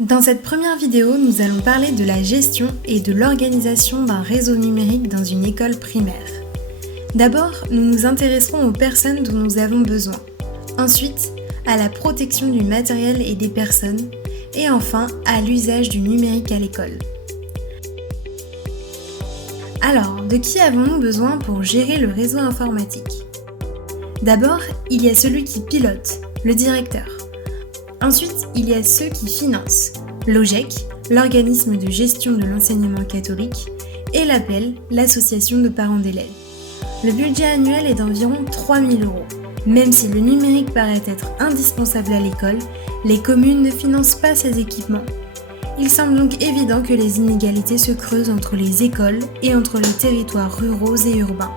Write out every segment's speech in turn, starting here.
Dans cette première vidéo, nous allons parler de la gestion et de l'organisation d'un réseau numérique dans une école primaire. D'abord, nous nous intéresserons aux personnes dont nous avons besoin. Ensuite, à la protection du matériel et des personnes. Et enfin, à l'usage du numérique à l'école. Alors, de qui avons-nous besoin pour gérer le réseau informatique ? D'abord, il y a celui qui pilote, le directeur. Ensuite, il y a ceux qui financent, l'OGEC, l'organisme de gestion de l'enseignement catholique, et l'APEL, l'association de parents d'élèves. Le budget annuel est d'environ 3 000 €. Même si le numérique paraît être indispensable à l'école, les communes ne financent pas ces équipements. Il semble donc évident que les inégalités se creusent entre les écoles et entre les territoires ruraux et urbains.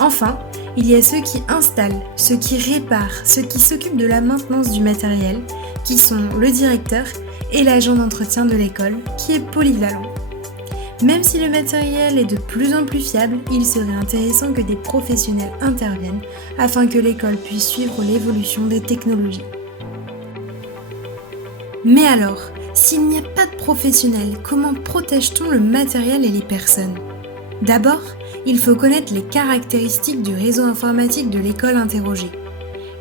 Enfin, il y a ceux qui installent, ceux qui réparent, ceux qui s'occupent de la maintenance du matériel, qui sont le directeur et l'agent d'entretien de l'école, qui est polyvalent. Même si le matériel est de plus en plus fiable, il serait intéressant que des professionnels interviennent afin que l'école puisse suivre l'évolution des technologies. Mais alors, s'il n'y a pas de professionnels, comment protège-t-on le matériel et les personnes ? D'abord, il faut connaître les caractéristiques du réseau informatique de l'école interrogée.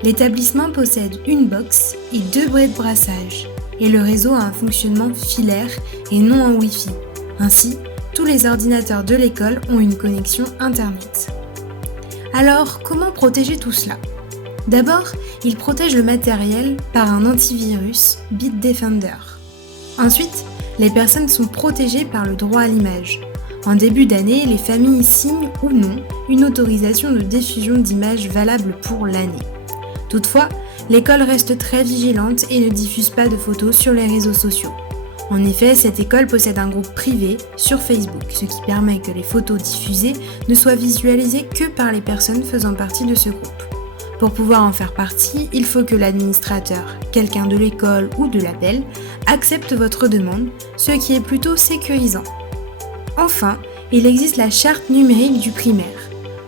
L'établissement possède une box et 2 baies de brassage, et le réseau a un fonctionnement filaire et non en Wi-Fi. Ainsi, tous les ordinateurs de l'école ont une connexion Internet. Alors, comment protéger tout cela ? D'abord, il protège le matériel par un antivirus Bitdefender. Ensuite, les personnes sont protégées par le droit à l'image. En début d'année, les familles signent ou non une autorisation de diffusion d'images valable pour l'année. Toutefois, l'école reste très vigilante et ne diffuse pas de photos sur les réseaux sociaux. En effet, cette école possède un groupe privé sur Facebook, ce qui permet que les photos diffusées ne soient visualisées que par les personnes faisant partie de ce groupe. Pour pouvoir en faire partie, il faut que l'administrateur, quelqu'un de l'école ou de l'APEL, accepte votre demande, ce qui est plutôt sécurisant. Enfin, il existe la charte numérique du primaire.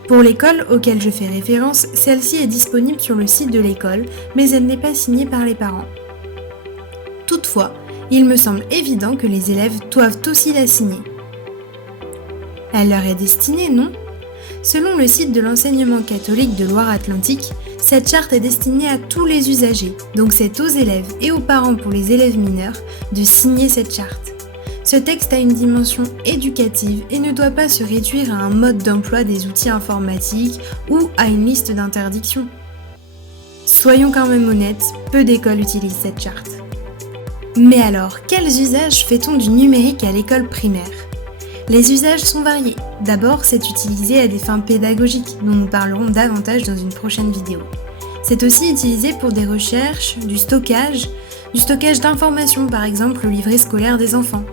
Pour l'école auquel je fais référence, celle-ci est disponible sur le site de l'école, mais elle n'est pas signée par les parents. Toutefois, il me semble évident que les élèves doivent aussi la signer. Elle leur est destinée, non ? Selon le site de l'enseignement catholique de Loire-Atlantique, cette charte est destinée à tous les usagers, donc c'est aux élèves et aux parents pour les élèves mineurs de signer cette charte. Ce texte a une dimension éducative et ne doit pas se réduire à un mode d'emploi des outils informatiques ou à une liste d'interdictions. Soyons quand même honnêtes, peu d'écoles utilisent cette charte. Mais alors, quels usages fait-on du numérique à l'école primaire ? Les usages sont variés. D'abord, c'est utilisé à des fins pédagogiques, dont nous parlerons davantage dans une prochaine vidéo. C'est aussi utilisé pour des recherches, du stockage d'informations, par exemple le livret scolaire des enfants.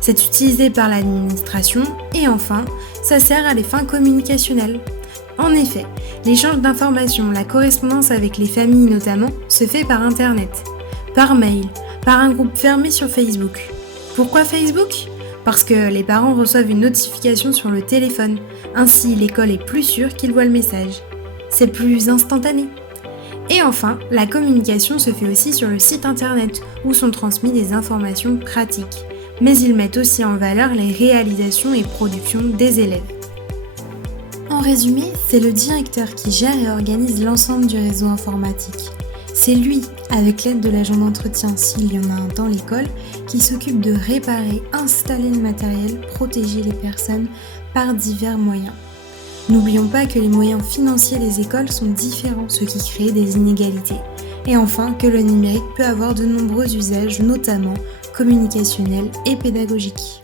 C'est utilisé par l'administration et enfin, ça sert à des fins communicationnelles. En effet, l'échange d'informations, la correspondance avec les familles notamment, se fait par Internet, par mail, par un groupe fermé sur Facebook. Pourquoi Facebook ? Parce que les parents reçoivent une notification sur le téléphone, ainsi l'école est plus sûre qu'ils voient le message. C'est plus instantané. Et enfin, la communication se fait aussi sur le site internet, où sont transmises des informations pratiques. Mais ils mettent aussi en valeur les réalisations et productions des élèves. En résumé, c'est le directeur qui gère et organise l'ensemble du réseau informatique. C'est lui, avec l'aide de l'agent d'entretien s'il y en a un dans l'école, qui s'occupe de réparer, installer le matériel, protéger les personnes par divers moyens. N'oublions pas que les moyens financiers des écoles sont différents, ce qui crée des inégalités. Et enfin, que le numérique peut avoir de nombreux usages, notamment communicationnels et pédagogiques.